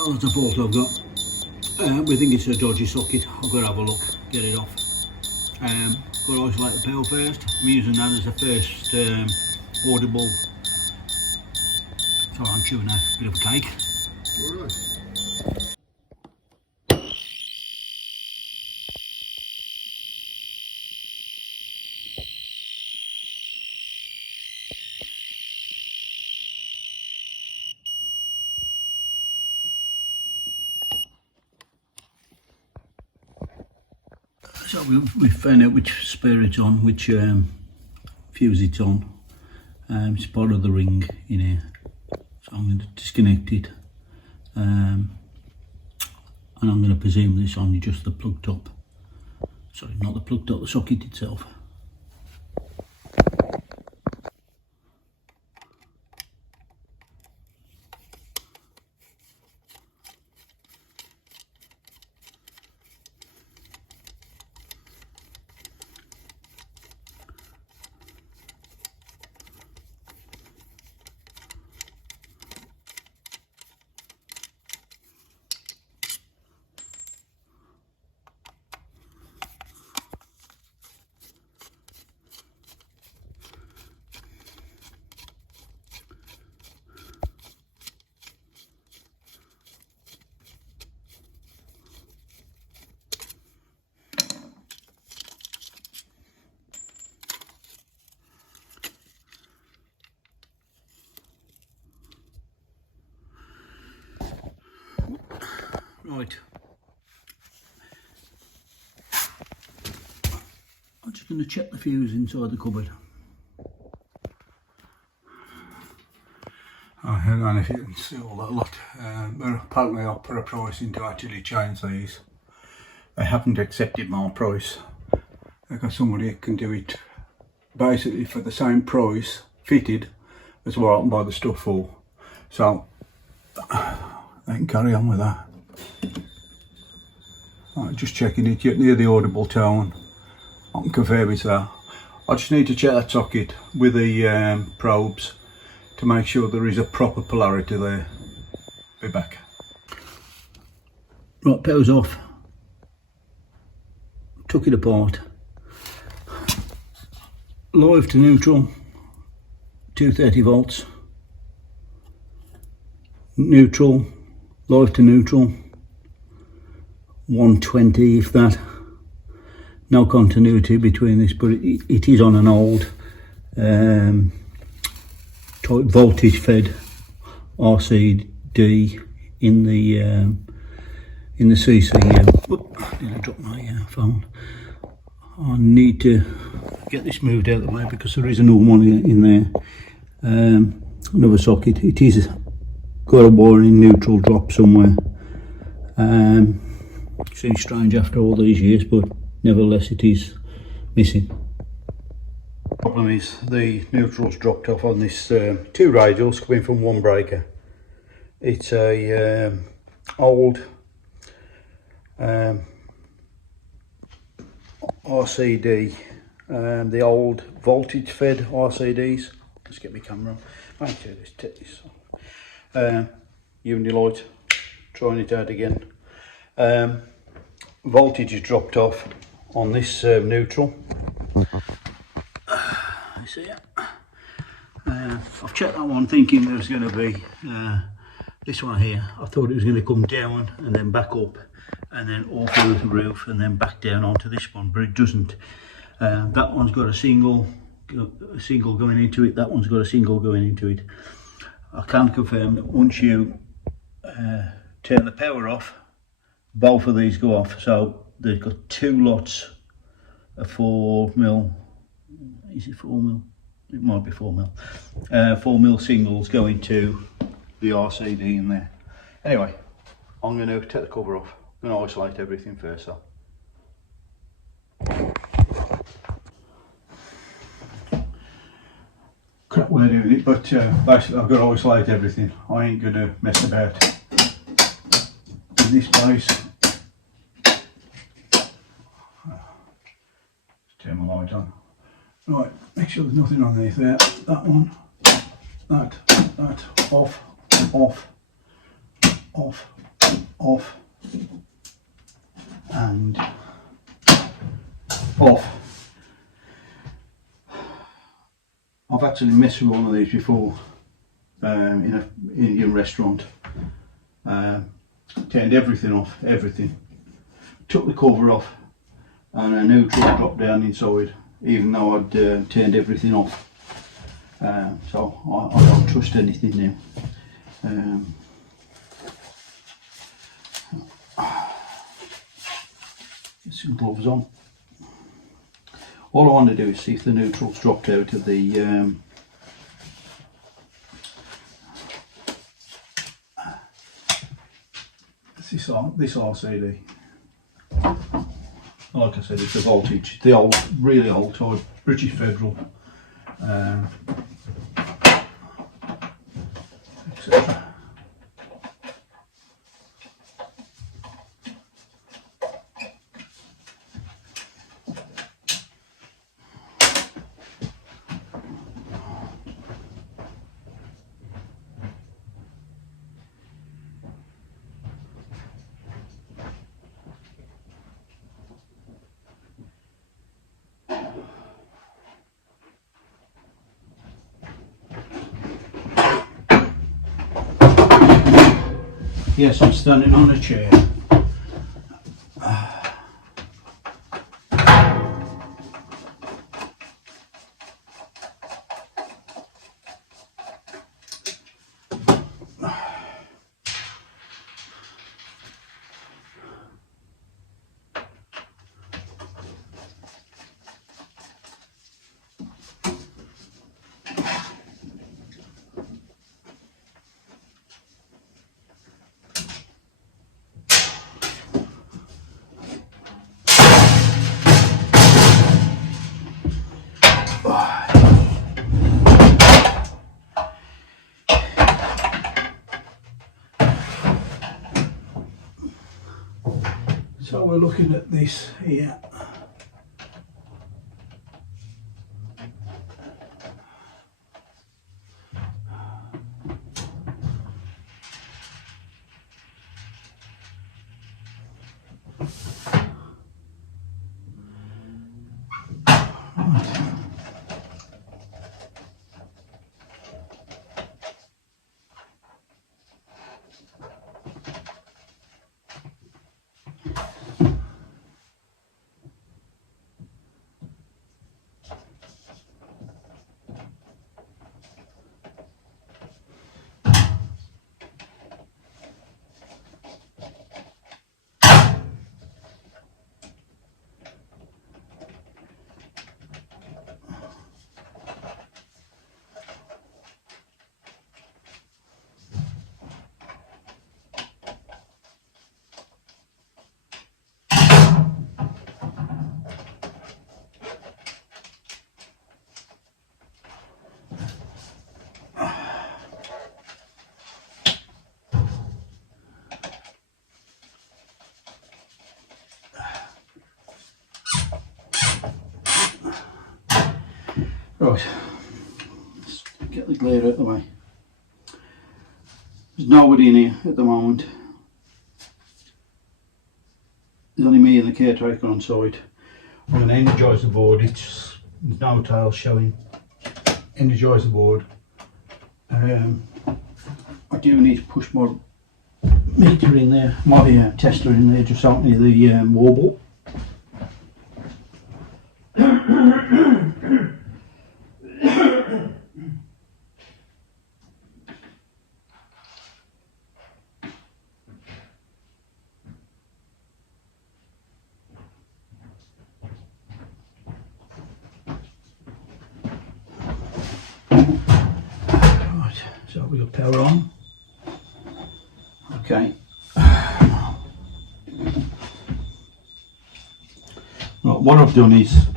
So that's a fault I've got. We think it's a dodgy socket. I've got to have a look, get it off. Got to isolate the power first. I'm using that as the first audible. Sorry, I'm chewing a bit of a cake. Alright. So we found out which spare it's on, which fuse it's on. It's part of the ring in here. So I'm going to disconnect it. And I'm going to presume this on just the plug top. Sorry, not the plug top, the socket itself. Right, I'm just going to check the fuse inside the cupboard. I don't know if you can see all that lot, but apparently I put a price in to actually change these. They haven't accepted my price. They've got somebody who can do it basically for the same price, fitted, as what I can buy the stuff for. So, they can carry on with that. Right, just checking it, you're near the audible tone. I can confirm it's there. I just need to check that socket with the probes to make sure there is a proper polarity there. Be back. Right, power's off. Took it apart. Live to neutral, 230 volts. Neutral, live to neutral, 120 if that. No continuity between this, but it is on an old type voltage fed RCD in the CCM. Whoop, did I drop my phone? I need to get this moved out of the way because there is another one in there. Another socket. It is got a wire in neutral drop somewhere. Seems strange after all these years, but nevertheless it is missing. Problem is the neutral's dropped off on this two radials coming from one breaker. It's a old RCD, the old voltage fed RCDs. Let's get my camera on. Make sure this takes Unilight, trying it out again. Voltage is dropped off on this neutral. You see it? I've checked that one thinking there was going to be this one here. I thought it was going to come down and then back up and then off through the roof and then back down onto this one, but it doesn't. That one's got a single going into it, that one's got a single going into it. I can confirm that once you turn the power off, both of these go off. So they've got two lots of 4mm, is it 4mm? It might be 4mm. 4mm singles going to the RCD in there. Anyway, I'm going to take the cover off. I'm going to isolate everything first. So. Crap way of doing it, but basically I've got to isolate everything. I ain't going to mess about in this place. Turn my light on. Right, make sure there's nothing underneath there. That one, that, off, off, off, off and off. I've actually messed with one of these before in an Indian restaurant. Turned everything off, everything. Took the cover off and a neutral dropped down inside, even though I'd turned everything off. So I don't trust anything now. Get some gloves on. All I want to do is see if the neutral's dropped out of the this RCD. Like I said, it's a voltage, the old, really old type, British Federal, etc. Yes, I'm standing on a chair. So we're looking at this here. Right, let's get the glare out of the way. There's nobody in here at the moment. There's only me and the caretaker on site. I'm going to energise the board. There's no tail showing. Energise the board. I do need to push my meter in there, my tester in there, just so the warble. So we've got power on. Okay. Right, what I've done is,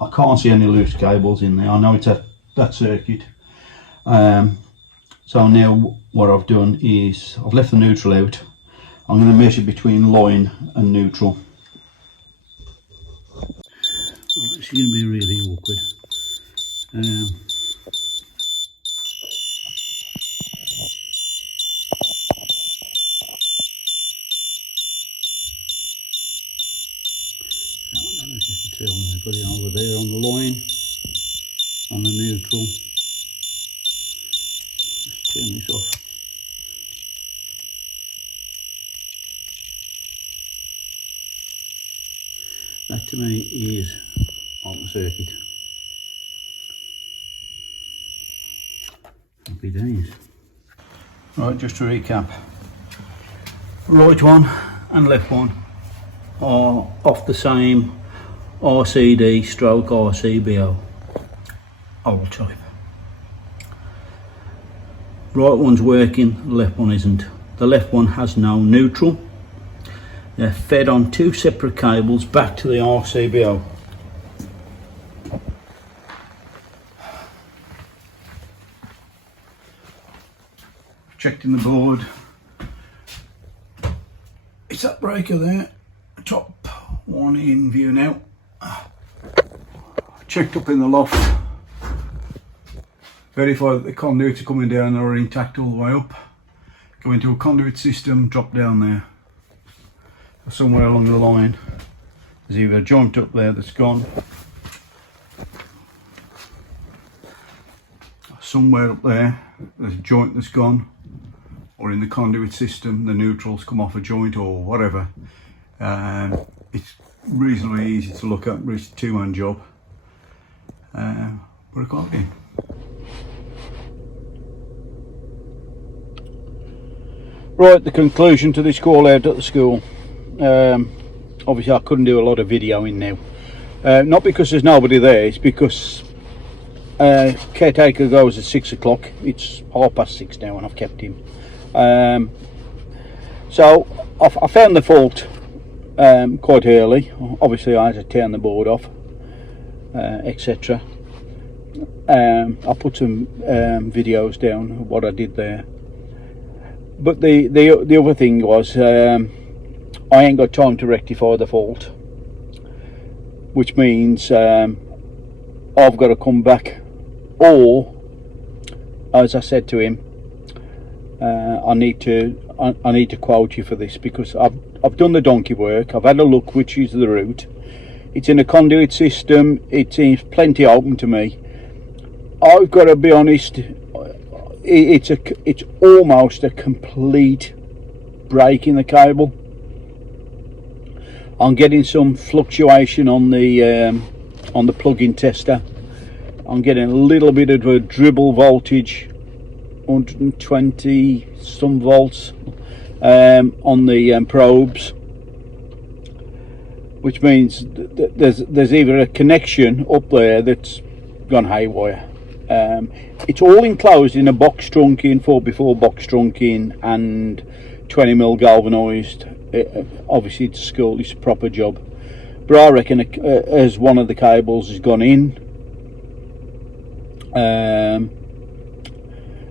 I can't see any loose cables in there. I know it's that circuit. So now what I've done is, I've left the neutral out. I'm going to measure between line and neutral. Right, this is going to be really awkward. See, I've got it over there on the line, on the neutral. Let's turn this off. That to me is open circuit. Happy days. Right, just to recap. Right one and left one are off the same RCD stroke RCBO old type. Right one's working, the left one isn't. The left one has no neutral. They're fed on two separate cables back to the RCBO. Checked in the board. It's that breaker there, top one in view now. Checked up in the loft. Verify that the conduits are coming down are intact all the way up. Go into a conduit system, drop down there. Somewhere along the line there's either a joint up there that's gone, somewhere up there there's a joint that's gone, or in the conduit system the neutrals come off a joint or whatever. It's reasonably easy to look at, but it's a two-man job, but I got it in. Right, the conclusion to this call out at the school. Obviously I couldn't do a lot of videoing now, not because there's nobody there, it's because Caretaker goes at 6 o'clock. It's 6:30 now and I've kept him. So I found the fault quite early. Obviously I had to turn the board off, etc. I put some videos down of what I did there, but the other thing was I ain't got time to rectify the fault, which means I've got to come back, or as I said to him, I need to quote you for this, because I've done the donkey work. I've had a look which is the route. It's in a conduit system. It seems plenty open to me. I've got to be honest, it's almost a complete break in the cable. I'm getting some fluctuation on the plug-in tester. I'm getting a little bit of a dribble voltage, 120 some volts on the probes, which means there's either a connection up there that's gone haywire. It's all enclosed in a box trunking, 4x4 box trunking, and 20mm galvanised. Obviously it's a school, it's a proper job, but I reckon as one of the cables has gone in,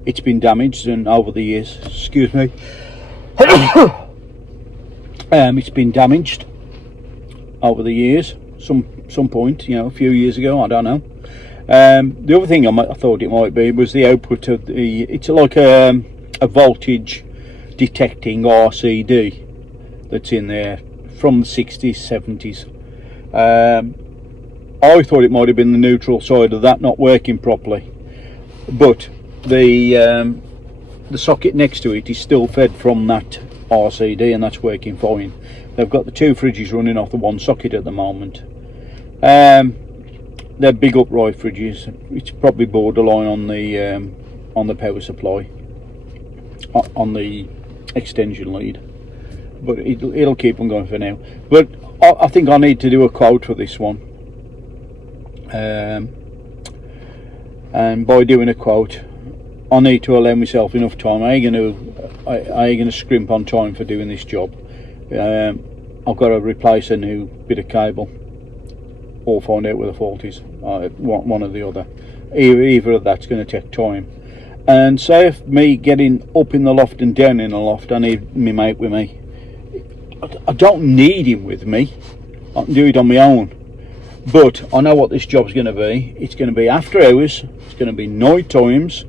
it's been damaged, and over the years, excuse me, it's been damaged over the years, some point, you know, a few years ago, I don't know. The other thing I thought it might be was the output of it's like a voltage detecting RCD that's in there from the 60s, 70s. I thought it might have been the neutral side of that not working properly, but the socket next to it is still fed from that RCD, and that's working fine. They've got the two fridges running off the one socket at the moment. They're big upright fridges. It's probably borderline on the power supply, on the extension lead, but it'll keep on going for now. But I think I need to do a quote for this one, and by doing a quote I need to allow myself enough time. I ain't gonna scrimp on time for doing this job. I've got to replace a new bit of cable or find out where the fault is, one or the other. Either of that's going to take time. And say if me getting up in the loft and down in the loft, I need my mate with me. I don't need him with me, I can do it on my own, but I know what this job's going to be. It's going to be after hours, it's going to be night times.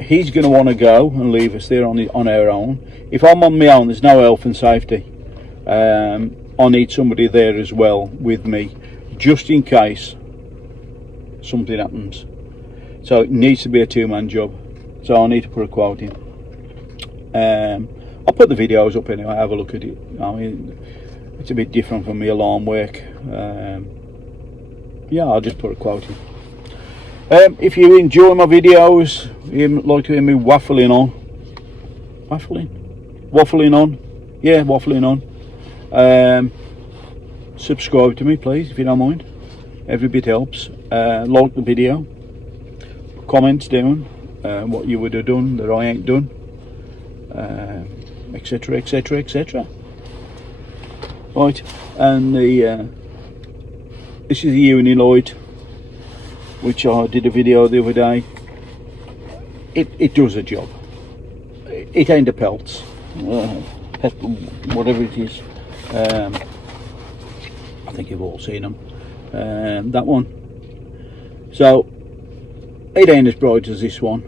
He's going to want to go and leave us there on our own. If I'm on my own, there's no health and safety. I need somebody there as well with me, just in case something happens. So it needs to be a two-man job. So I need to put a quote in. I'll put the videos up anyway, have a look at it. I mean, it's a bit different from my alarm work. Yeah, I'll just put a quote in. If you enjoy my videos, you like to hear me waffling on. Waffling on. Yeah, waffling on. Subscribe to me, please, if you don't mind. Every bit helps. Like the video. Comments down what you would have done that I ain't done. Etc, etc, etc. Right, and this is the Unilight, which I did a video the other day. It does a job. It ain't a pelts, whatever it is. I think you've all seen them. That one. So it ain't as bright as this one.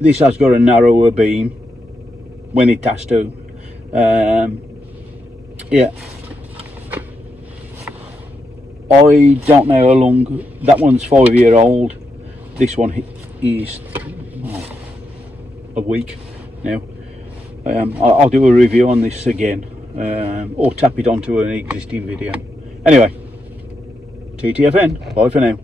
This has got a narrower beam when it has to. Yeah, I don't know how long. That one's 5 year old. This one is a week now. I'll do a review on this again, or tap it onto an existing video. Anyway, TTFN, bye for now.